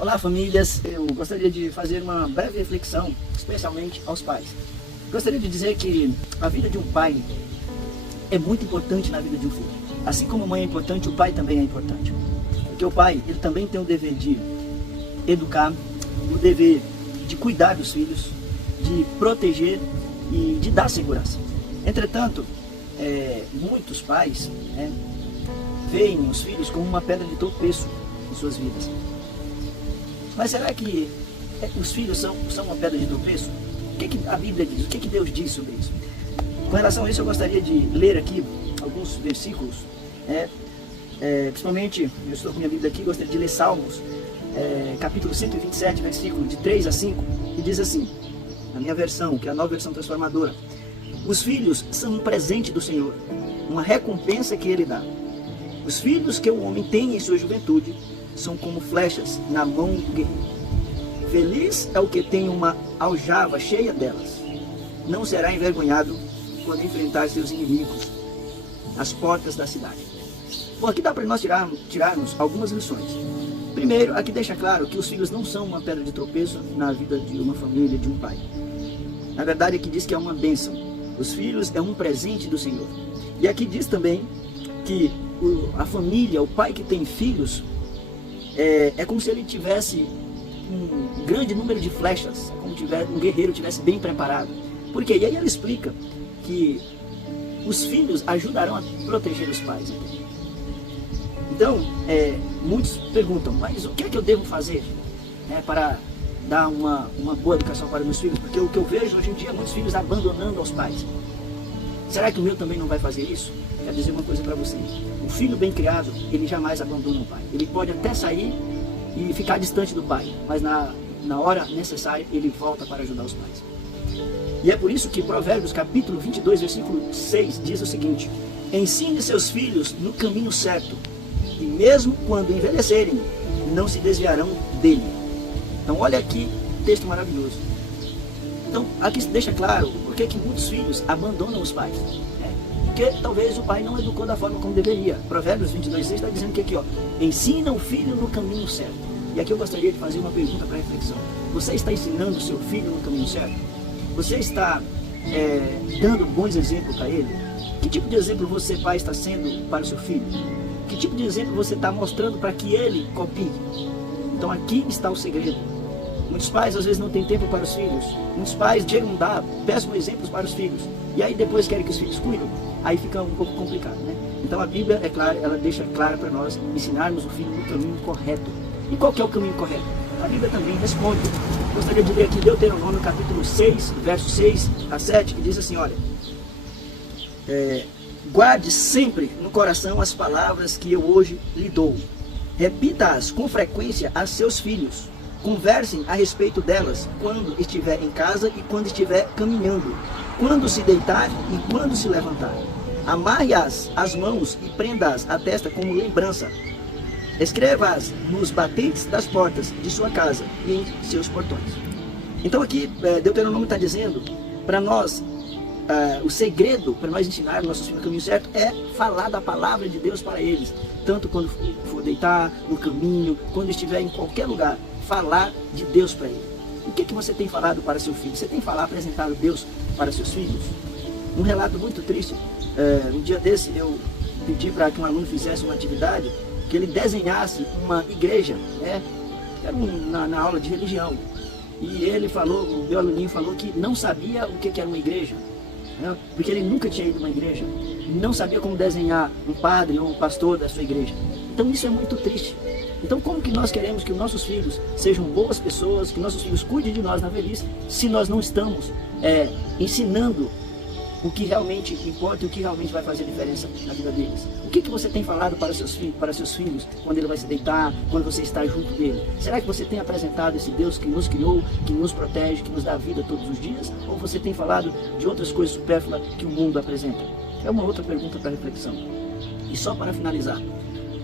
Olá famílias, eu gostaria de fazer uma breve reflexão, especialmente aos pais. Gostaria de dizer que a vida de um pai é muito importante na vida de um filho. Assim como a mãe é importante, o pai também é importante. Porque o pai, ele também tem o dever de educar, o dever de cuidar dos filhos, de proteger e de dar segurança. Entretanto, muitos pais veem os filhos como uma pedra de tropeço em suas vidas. Mas será que os filhos são uma pedra de tropeço? O que a Bíblia diz? O que Deus diz sobre isso? Com relação a isso, eu gostaria de ler aqui alguns versículos. Principalmente, eu estou com minha Bíblia aqui, gostaria de ler Salmos, capítulo 127, versículo de 3 a 5, que diz assim, na minha versão, que é a nova versão transformadora: os filhos são um presente do Senhor, uma recompensa que Ele dá. Os filhos que o homem tem em sua juventude são como flechas na mão do guerreiro. Feliz é o que tem uma aljava cheia delas. Não será envergonhado quando enfrentar seus inimigos às portas da cidade. Bom, aqui dá para nós tirarmos algumas lições. Primeiro, aqui deixa claro que os filhos não são uma pedra de tropeço na vida de uma família, de um pai. Na verdade, aqui diz que é uma bênção. Os filhos é um presente do Senhor. E aqui diz também que a família, o pai que tem filhos, é como se ele tivesse um grande número de flechas, como um guerreiro tivesse bem preparado. Por quê? E aí ele explica que os filhos ajudarão a proteger os pais. Então, muitos perguntam, mas o que é que eu devo fazer para dar uma boa educação para meus filhos? Porque o que eu vejo hoje em dia é muitos filhos abandonando aos pais. Será que o meu também não vai fazer isso? Quero dizer uma coisa para vocês. O filho bem criado, ele jamais abandona o pai. Ele pode até sair e ficar distante do pai, mas na hora necessária ele volta para ajudar os pais. E é por isso que Provérbios capítulo 22, versículo 6 diz o seguinte: ensine seus filhos no caminho certo, e mesmo quando envelhecerem, não se desviarão dele. Então olha aqui, texto maravilhoso. Então aqui deixa claro por que muitos filhos abandonam os pais. Porque talvez o pai não educou da forma como deveria. Provérbios 22:6 está dizendo que aqui, ensina o filho no caminho certo. E aqui eu gostaria de fazer uma pergunta para reflexão. Você está ensinando o seu filho no caminho certo? Você está dando bons exemplos para ele? Que tipo de exemplo você, pai, está sendo para o seu filho? Que tipo de exemplo você está mostrando para que ele copie? Então aqui está o segredo. Muitos pais às vezes não têm tempo para os filhos. Muitos pais chegam a dar péssimos exemplos para os filhos. E aí depois querem que os filhos cuidem. Aí fica um pouco complicado, né? Então a Bíblia, é clara, ela deixa claro para nós ensinarmos o filho no caminho correto. E qual que é o caminho correto? A Bíblia também responde. Gostaria de ler aqui Deuteronômio capítulo 6, verso 6 a 7, que diz assim, olha: guarde sempre no coração as palavras que eu hoje lhe dou. Repita-as com frequência a seus filhos. Conversem a respeito delas quando estiver em casa e quando estiver caminhando, quando se deitar e quando se levantar. Amarre-as às mãos e prenda-as à testa como lembrança. Escreva-as nos batentes das portas de sua casa e em seus portões. Então aqui Deuteronômio está dizendo para nós, o segredo para nós ensinar nossos filhos no caminho certo é falar da palavra de Deus para eles. Tanto quando for deitar, no caminho, quando estiver em qualquer lugar, falar de Deus para ele. O que você tem falado para seu filho? Você tem apresentado Deus para seus filhos? Um relato muito triste. Um dia desse eu pedi para que um aluno fizesse uma atividade, que ele desenhasse uma igreja, era na aula de religião. E ele falou, o meu aluninho falou que não sabia o que era uma igreja, porque ele nunca tinha ido a uma igreja, não sabia como desenhar um padre ou um pastor da sua igreja. Então isso é muito triste. Então como que nós queremos que os nossos filhos sejam boas pessoas, que nossos filhos cuidem de nós na velhice, se nós não estamos ensinando o que realmente importa e o que realmente vai fazer diferença na vida deles? O que você tem falado para seus filhos quando ele vai se deitar, quando você está junto dele? Será que você tem apresentado esse Deus que nos criou, que nos protege, que nos dá vida todos os dias? Ou você tem falado de outras coisas supérfluas que o mundo apresenta? É uma outra pergunta para reflexão. E só para finalizar,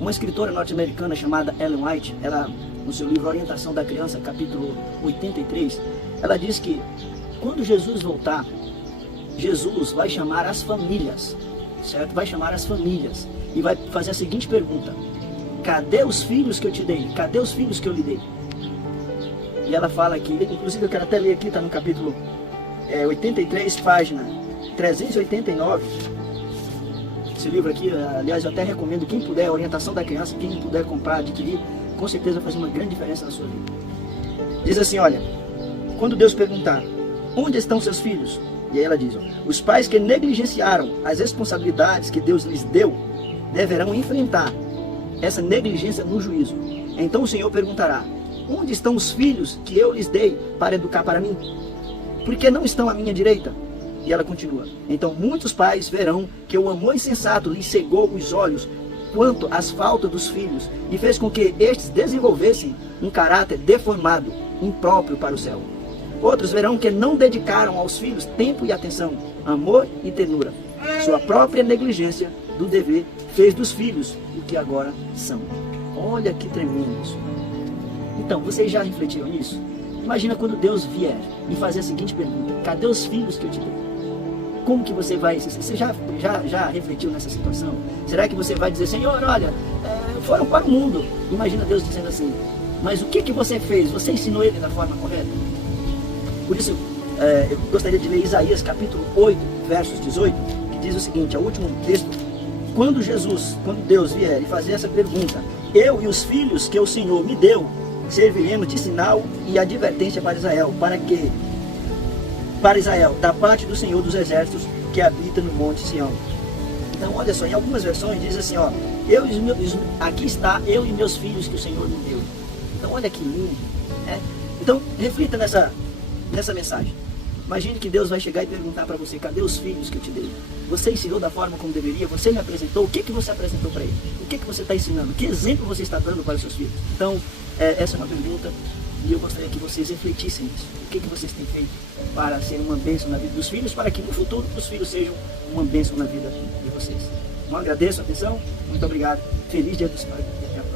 uma escritora norte-americana chamada Ellen White, ela, no seu livro Orientação da Criança, capítulo 83, ela diz que quando Jesus voltar, Jesus vai chamar as famílias, certo? Vai chamar as famílias e vai fazer a seguinte pergunta: cadê os filhos que eu te dei? Cadê os filhos que eu lhe dei? E ela fala aqui, inclusive eu quero até ler aqui, está no capítulo 83, página 389. Esse livro aqui, aliás, eu até recomendo, quem puder, a orientação da criança, quem puder comprar, adquirir, com certeza vai fazer uma grande diferença na sua vida. Diz assim, olha, quando Deus perguntar, onde estão seus filhos? E aí ela diz, os pais que negligenciaram as responsabilidades que Deus lhes deu, deverão enfrentar essa negligência no juízo. Então o Senhor perguntará, onde estão os filhos que eu lhes dei para educar para mim? Por que não estão à minha direita? E ela continua, então muitos pais verão que o amor insensato lhes cegou os olhos quanto às faltas dos filhos e fez com que estes desenvolvessem um caráter deformado, impróprio para o céu. Outros verão que não dedicaram aos filhos tempo e atenção, amor e ternura. Sua própria negligência do dever fez dos filhos o que agora são. Olha que tremendo isso. Então, vocês já refletiram nisso? Imagina quando Deus vier e fazer a seguinte pergunta, cadê os filhos que eu te dei? Como que você vai, você já refletiu nessa situação? Será que você vai dizer, Senhor, olha, foram para o mundo. Imagina Deus dizendo assim, mas o que você fez? Você ensinou ele da forma correta? Por isso, eu gostaria de ler Isaías capítulo 8, versos 18, que diz o seguinte, é o último texto. Quando Deus vier e fazer essa pergunta, eu e os filhos que o Senhor me deu, serviremos de sinal e advertência para Israel, da parte do Senhor dos Exércitos, que habita no Monte Sião. Então, olha só, em algumas versões diz assim, ó, aqui está eu e meus filhos que o Senhor me deu. Então, olha que lindo, né? Então, reflita nessa mensagem. Imagine que Deus vai chegar e perguntar para você, cadê os filhos que eu te dei? Você ensinou da forma como deveria? Você me apresentou? O que você apresentou para ele? O que você está ensinando? Que exemplo você está dando para os seus filhos? Então, essa é uma pergunta e eu gostaria que vocês refletissem nisso. O que vocês têm feito para ser uma bênção na vida dos filhos, para que no futuro os filhos sejam uma bênção na vida de vocês. Eu agradeço a atenção, muito obrigado. Feliz Dia dos Pais e até a próxima.